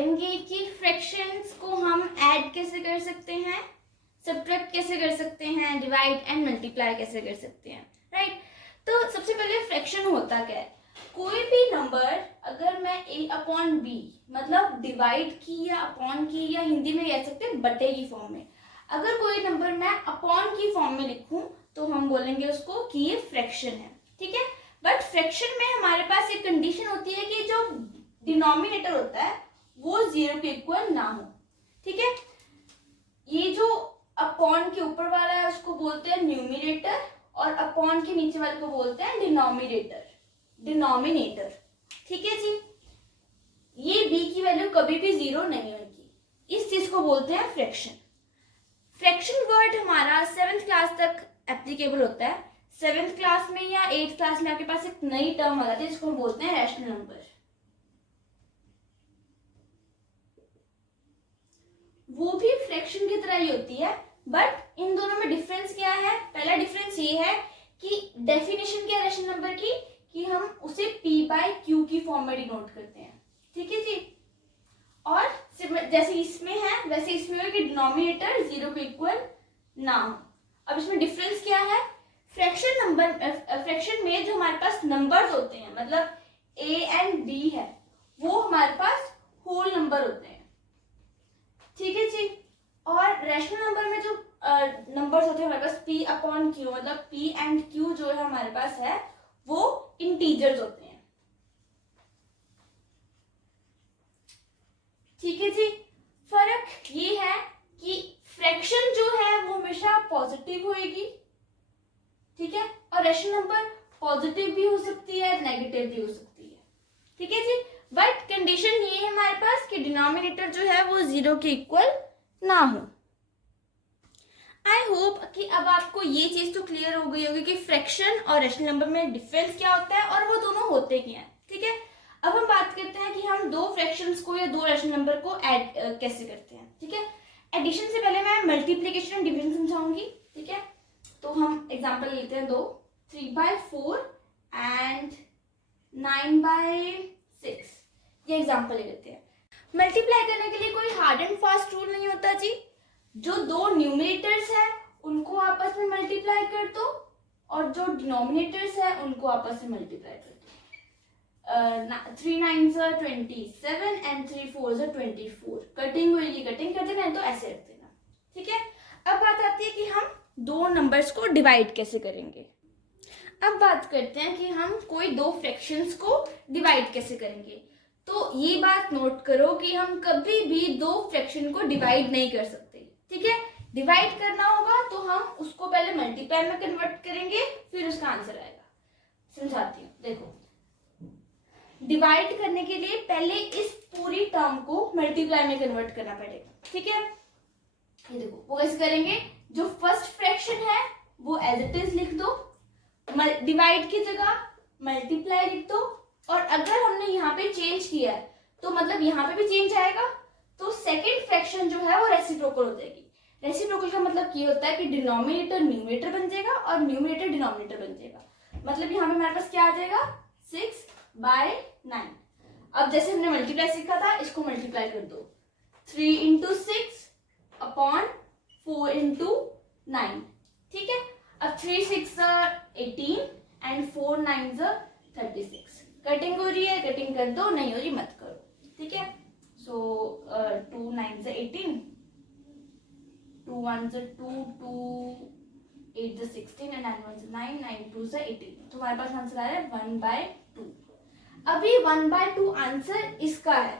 पढ़ेंगे कि फ्रैक्शंस को हम ऐड कैसे कर सकते हैं, सब्ट्रैक्ट कैसे कर सकते हैं, डिवाइड एंड मल्टीप्लाई कैसे कर सकते हैं, राइट। तो सबसे पहले फ्रैक्शन होता क्या है, कोई भी नंबर अगर मैं a अपॉन b मतलब डिवाइड की या अपॉन की या हिंदी में कह सकते हैं बटे की फॉर्म में, अगर कोई नंबर मैं अपॉन की फॉर्म में लिखूं तो हम बोलेंगे उसको कि ये फ्रैक्शन है, ठीक है। बट फ्रैक्शन में हमारे पास एक कंडीशन होती है कि जो डिनोमिनेटर होता है वो 0 के इक्वल ना हो, ठीक है। ये जो अपॉन के ऊपर वाला है उसको बोलते हैं न्यूमिनेटर और अपॉन के नीचे वाले को बोलते हैं डिनोमिनेटर, ठीक है जी। ये b की वैल्यू कभी भी 0 नहीं होगी, इस चीज को बोलते हैं फ्रैक्शन। फ्रैक्शन वर्ड हमारा 7th क्लास तक एप्लीकेबल होता है। 7th क्लास में या 8th क्लास में आपके पास एक नई टर्म आ जाती है जिसको हम बोलते हैं रैशनल नंबर। वो भी फ्रैक्शन की तरह ही होती है, बट इन दोनों में डिफरेंस क्या है। पहला डिफरेंस ये है कि डेफिनेशन क्या है रैशनल नंबर की, कि हम उसे p बाय q की फॉर्म में डिनोट करते हैं, ठीक है जी। और जैसे इसमें है वैसे इसमें है कि डिनोमिनेटर 0 के इक्वल ना हो। अब इसमें डिफरेंस क्या है, फ्रैक्शन में जो हमारे पास नंबर्स होते हैं मतलब a एंड b है वो हमारे पास होल नंबर होते हैं, ठीक है जी। और रैशनल नंबर में जो नंबर्स होते हैं हमारे पास p अपॉन q मतलब p एंड q जो है हमारे पास है वो इंटीजर्स होते हैं, ठीक है जी। फर्क ये है कि फ्रैक्शन जो है वो हमेशा पॉजिटिव होएगी, ठीक है, और रैशनल नंबर पॉजिटिव भी हो सकती है नेगेटिव भी हो सकती है, ठीक है जी। बट कंडीशन ये है हमारे पास कि डिनोमिनेटर जो है वो 0 के इक्वल ना हो। आई होप कि अब आपको ये चीज तो क्लियर हो गई होगी कि फ्रैक्शन और रैशनल नंबर में डिफरेंस क्या होता है और वो दोनों होते क्या हैं, ठीक है। अब हम बात करते हैं कि हम दो फ्रैक्शंस को या दो रैशनल नंबर को ऐड कैसे करते हैं, ठीक है। एडिशन से पहले मैं मल्टीप्लिकेशन एंड डिवीजन समझाऊंगी, ठीक है। तो हम एग्जांपल लेते हैं दो, 3/4 एंड 9/6, ये एग्जांपल ले लेते हैं। मल्टीप्लाई करने के लिए कोई हार्ड एंड फास्ट रूल नहीं होता जी। जो दो न्यूमिनेटर्स है उनको आपस में मल्टीप्लाई कर दो और जो डिनोमिनेटर्स है उनको आपस में मल्टीप्लाई कर दो। 3 9s are 27 and 3 4s are 24। Cutting हुई कटिंग कर देना, तो ऐसे रख देना, ठीक है। अब बात आती है कि हम दो नंबर्स को डिवाइड कैसे करेंगे। अब बात करते हैं कि हम कोई दो फ्रैक्शंस को डिवाइड कैसे करेंगे। तो ये बात नोट करो कि हम कभी भी दो फ्रैक्शन को डिवाइड नहीं कर सकते, ठीक है। डिवाइड करना होगा तो हम उसको पहले मल्टीप्लाई में कन्वर्ट करेंगे फिर उसका आंसर आएगा। समझाती हूँ, देखो डिवाइड करने के लिए पहले इस पूरी टर्म को मल्टीप्लाई में कन्वर्ट करना पड़ेगा, ठीक है। ये देखो वो कैसे करेंगे, जो फर्स्ट फ्रैक्शन है वो एज इट इज लिख दो, डिवाइड की जगह मल्टीप्लाई लिख दो, और अगर हमने यहाँ पे चेंज किया है तो मतलब यहाँ पे भी चेंज आएगा, तो सेकंड फ्रैक्शन जो है वो रेसिप्रोकल हो जाएगी। रेसिप्रोकल का मतलब ये होता है कि डिनोमिनेटर न्यूमिनेटर बन जाएगा और न्यूमिनेटर डिनोमिनेटर बन जाएगा। मतलब यहाँ पे हमारे पास क्या आ जाएगा 6/9। अब जैसे हमने मल्टीप्लाई सीखा था इसको मल्टीप्लाई कर दो, 3 × 6 अपॉन 4 × 9, ठीक है। अब 3 6 18 एंड 4 9 36। कटिंग हो रही है कटिंग कर दो, नहीं हो रही मत करो, ठीक है। सो 2 9 18, 2 1 2, 2 8 16 एंड 9 1 9, 9 2 18। तो हमारे पास आंसर आ रहा है 1/2। अभी 1/2 आंसर इसका है,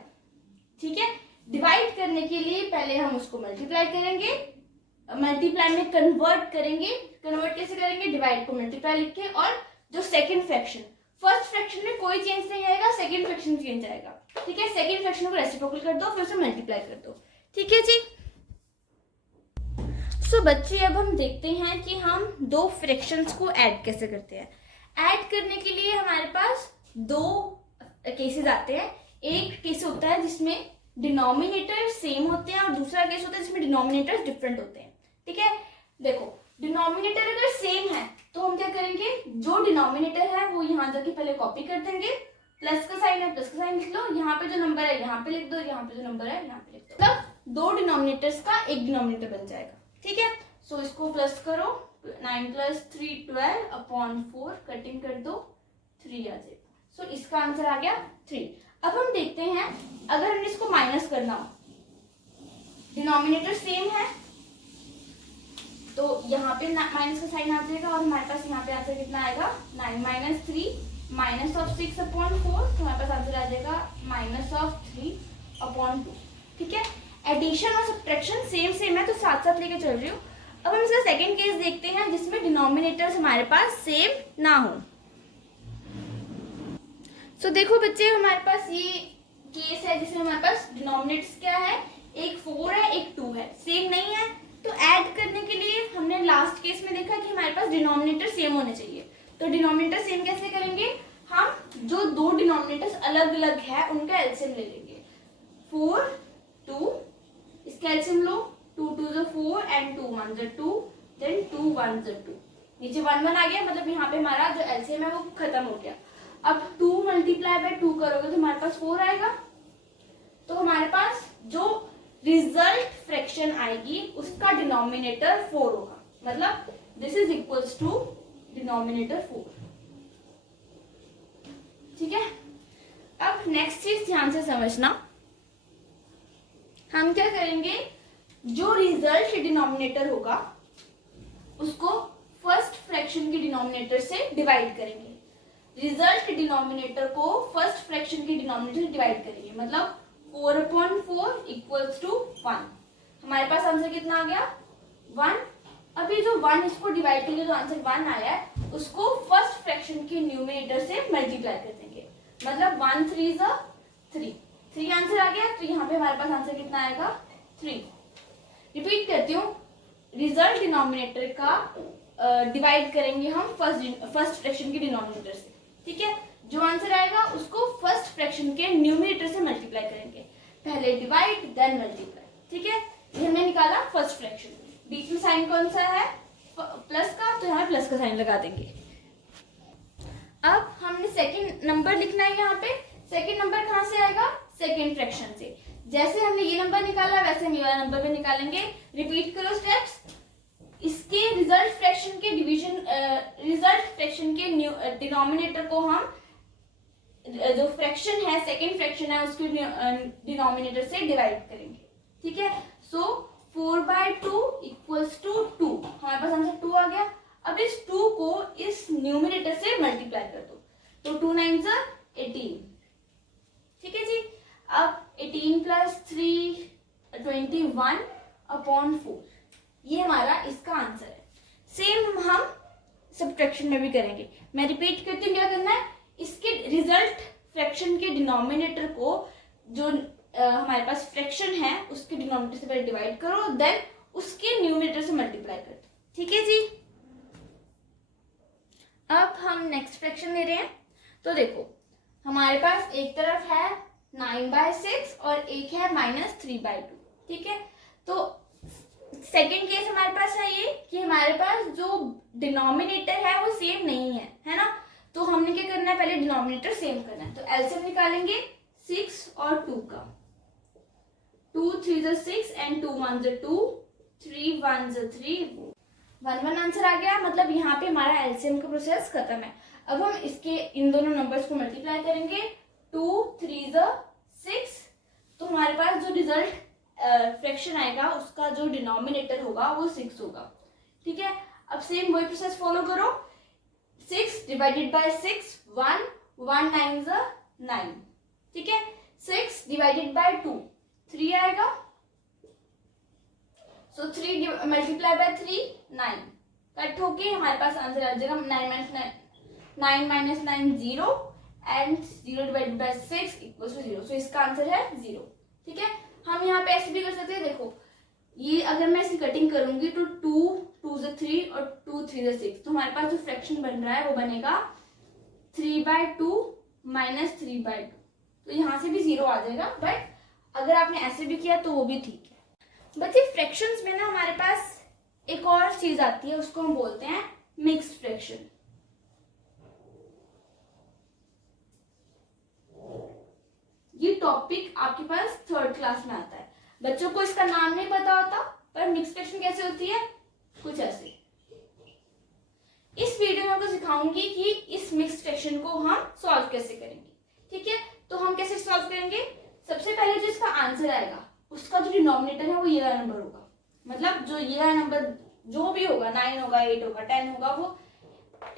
ठीक है। डिवाइड करने के लिए पहले हम उसको मल्टीप्लाई करेंगे, मल्टीप्लाई में कन्वर्ट करेंगे। कन्वर्ट कैसे करेंगे, डिवाइड को मल्टीप्लाई लिख के, और जो सेकंड फ्रैक्शन, फर्स्ट फ्रैक्शन में कोई चेंज नहीं आएगा, सेकंड फ्रैक्शन में चेंज आएगा, ठीक है। सेकंड फ्रैक्शन को रेसिप्रोकल कर दो फिर उसे मल्टीप्लाई कर दो, ठीक है जी। सो बच्चे अब हम देखते हैं कि हम दो फ्रैक्शंस को ऐड कैसे करते हैं। ऐड करने के लिए हमारे पास दो केसेस आते हैं। एक केस होता है जिसमें डिनोमिनेटर सेम होते हैं और दूसरा केस होता है जिसमें डिनोमिनेटर्स डिफरेंट होते हैं, ठीक है। देखो डिनोमिनेटर अगर सेम है तो हम क्या करेंगे, जो डिनोमिनेटर है वो यहाँ जाके पहले कॉपी कर देंगे प्लस का साइन है, प्लस का साइन लिख लो, यहाँ पे जो नंबर है यहाँ पे लिख दो, यहाँ पे जो नंबर है यहाँ पे लिख दो, मतलब दो डिनोमिनेटर्स का एक डिनोमिनेटर बन जाएगा। ठीक है, सो इसको प्लस करो, 9 + 3 12/4, कटिंग कर दो, 3 आ जाएगा। सो इसका आंसर आ गया 3। अब हम देखते हैं अगर हम इसको माइनस करना हो, डिनोमिनेटर सेम है तो यहाँ पे माइनस का साइन आ जाएगा और हमारे पास यहाँ पे आंसर कितना आएगा, 9 - 3 -6/4, तो हमारे पास आंसर आ जाएगा -3/2। ठीक है, एडिशन और सब्ट्रैक्शन सेम है तो साथ साथ लेके चल रही हूँ। अब हम इसका सेकंड केस देखते हैं जिसमें डिनोमिनेटर्स हमारे पास सेम ना हो। सो देखो बच्चे, हमारे पास ये केस है जिसमें हमारे पास डिनोमिनेटर्स क्या है, एक 4 है एक 2 है, सेम नहीं है। तो ऐड करने के लिए हमने लास्ट केस में देखा कि हमारे पास डिनोमिनेटर सेम होने चाहिए। तो डिनोमिनेटर सेम कैसे करेंगे, हम जो दो डिनोमिनेटर्स अलग अलग है उनका एलसीएम ले लेंगे। 4 2, इसका एलसीएम लो, 2 2 4 एंड 2 1 2, देन 2 1 2, नीचे 1 1 आ गया, मतलब यहाँ पे हमारा जो एलसीएम है वो खत्म हो गया। अब 2 × 2 करोगे तो हमारे पास 4 आएगा। तो हमारे पास जो रिजल्ट फ्रैक्शन आएगी उसका डिनोमिनेटर 4 होगा, मतलब this is equals to denominator 4। ठीक है, अब नेक्स्ट चीज ध्यान से समझना, हम क्या करेंगे, जो रिजल्ट डिनोमिनेटर होगा उसको फर्स्ट फ्रैक्शन के डिनोमिनेटर से डिवाइड करेंगे। रिजल्ट डिनोमिनेटर को फर्स्ट फ्रैक्शन के डिनोमिनेटर से डिवाइड करेंगे, मतलब 4/4 = 1। हमारे पास आंसर कितना आ गया, 1। अभी जो 1 इसको डिवाइड करके जो आंसर 1 आया है उसको फर्स्ट फ्रैक्शन के न्यूमरेटर से मल्टीप्लाई कर देंगे, मतलब 1 3 = 3 आंसर आ गया। तो यहाँ पे हमारे पास आंसर कितना आएगा, 3। रिपीट करती हूँ, रिजल्ट डिनोमिनेटर का डिवाइड करेंगे हम फर्स्ट फ्रैक्शन के डिनोमिनेटर से। ठीक है, जो आंसर आएगा उसको फर्स्ट फ्रैक्शन के न्यूमरेटर से मल्टीप्लाई करेंगे, पहले डिवाइड देन मल्टीप्लाई। ठीक है, ये हमने निकाला फर्स्ट फ्रैक्शन। बीच में साइन कौन सा है, प्लस का, तो यहाँ प्लस का साइन लगा देंगे। अब हमने सेकंड नंबर लिखना है, यहाँ पे सेकंड नंबर कहाँ से आएगा, सेकंड फ्रैक्शन से। जैसे हमने ये नंबर निकाला वैसे हम ये वाला नंबर भी निकालेंगे। रिपीट करो स्टेप्स। इसके रिजल्ट फ्रैक्शन के डिनोमिनेटर को हम जो फ्रैक्शन है, सेकंड फ्रैक्शन है, उसके डिनोमिनेटर से डिवाइड करेंगे। ठीक है, सो 4/2 = 2, हमारे पास आंसर 2 आ गया। अब इस 2 को इस न्यूमरेटर से मल्टीप्लाई कर दो, तो 2 9 = 18। ठीक है जी, अब 18 + 3 21/4, ये हमारा इसका आंसर है। सेम हम सब्ट्रैक्शन में भी करेंगे। मैं रिपीट करती हूँ, क्या करना है, इसके रिजल्ट फ्रैक्शन के डिनोमिनेटर को जो हमारे पास फ्रैक्शन है उसके डिनोमिनेटर से पहले डिवाइड करो, देन उसके न्यूमरेटर से मल्टीप्लाई कर दो। ठीक है जी, अब हम नेक्स्ट फ्रैक्शन ले रहे हैं। तो देखो, हमारे पास एक तरफ है 9/6 और एक है -3/2। ठीक है, तो सेकेंड केस हमारे पास है ये कि हमारे पास जो डिनोमिनेटर है वो सेम नहीं है ना। तो हमने क्या करना है, पहले डिनोमिनेटर सेम करना है। तो एलसीएम निकालेंगे 6 और 2 का, 2 3 = 6 एंड 2 1 = 2, 3 1 = 3, 1 1 आंसर आ गया। मतलब यहाँ पे हमारा एलसीएम का प्रोसेस खत्म है। अब हम इसके इन दोनों नंबर्स को मल्टीप्लाई करेंगे, 2 3 = 6, तो हमारे पास जो रिजल्ट फ्रैक्शन आएगा उसका जो डिनोमिनेटर होगा वो 6 होगा। ठीक है, अब सेम वही प्रोसेस फॉलो करो। 6 / 6 1, 1 9 = 9। ठीक है, 6 / 2 3 आएगा, सो 3 × 3 9, कट होके हमारे पास आंसर आ जाएगा 9 - 9 0 एंड 0 / 6 = 0। सो इसका आंसर है 0। ठीक है, हम यहाँ पे ऐसे भी कर सकते हैं। देखो, ये अगर मैं इसकी कटिंग करूंगी तो 2 2 = 3 और 2 3 = 6, तो हमारे पास जो फ्रैक्शन बन रहा है वो बनेगा 3/2 - 3/2। तो यहाँ से भी 0 आ जाएगा, बट अगर आपने ऐसे भी किया तो वो भी ठीक है। बच्चे, फ्रैक्शंस में ना हमारे पास एक और चीज आती है, उसको हम बोलते हैं मिक्स्ड फ्रैक्शन। टॉपिक आपके पास थर्ड क्लास में आता है, बच्चों को इसका नाम नहीं पता होता, पर मिक्स फ्रैक्शन कैसे होती है, कुछ ऐसे। इस वीडियो में आपको सिखाऊंगी कि इस मिक्स फ्रैक्शन को हम सॉल्व कैसे करेंगे, ठीक है। तो हम कैसे सॉल्व करेंगे, सबसे पहले जो इसका आंसर आएगा उसका जो डिनोमिनेटर है वो ये वाला नंबर होगा, मतलब जो ये वाला नंबर जो भी होगा, 9 होगा, 8 होगा, 10 होगा, वो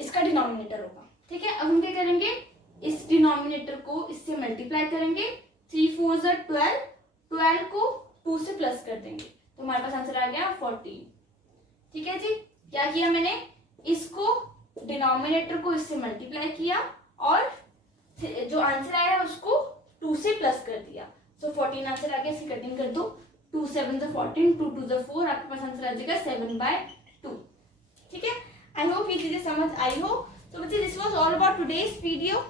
इसका डिनोमिनेटर होगा, ठीक है। अब हम क्या करेंगे, इस डिनोमिनेटर को इससे मल्टीप्लाई करेंगे, 3 4 12, 12 को 2 से प्लस कर देंगे, तो हमारे पास आंसर आ गया 14, ठीक है जी। क्या किया मैंने, इसको डिनोमिनेटर को इससे मल्टीप्लाई किया और जो आंसर आया उसको 2 से प्लस कर दिया, सो 14 आंसर आ गया। इसकी कटिंग कर दो, 2 7 14, 2 2 4, आपके पास आंसर आ जाएगा 7/2, ठीक है। आई होप ये चीजें समझ आई हो। तो बच्चे, this was all about today's video.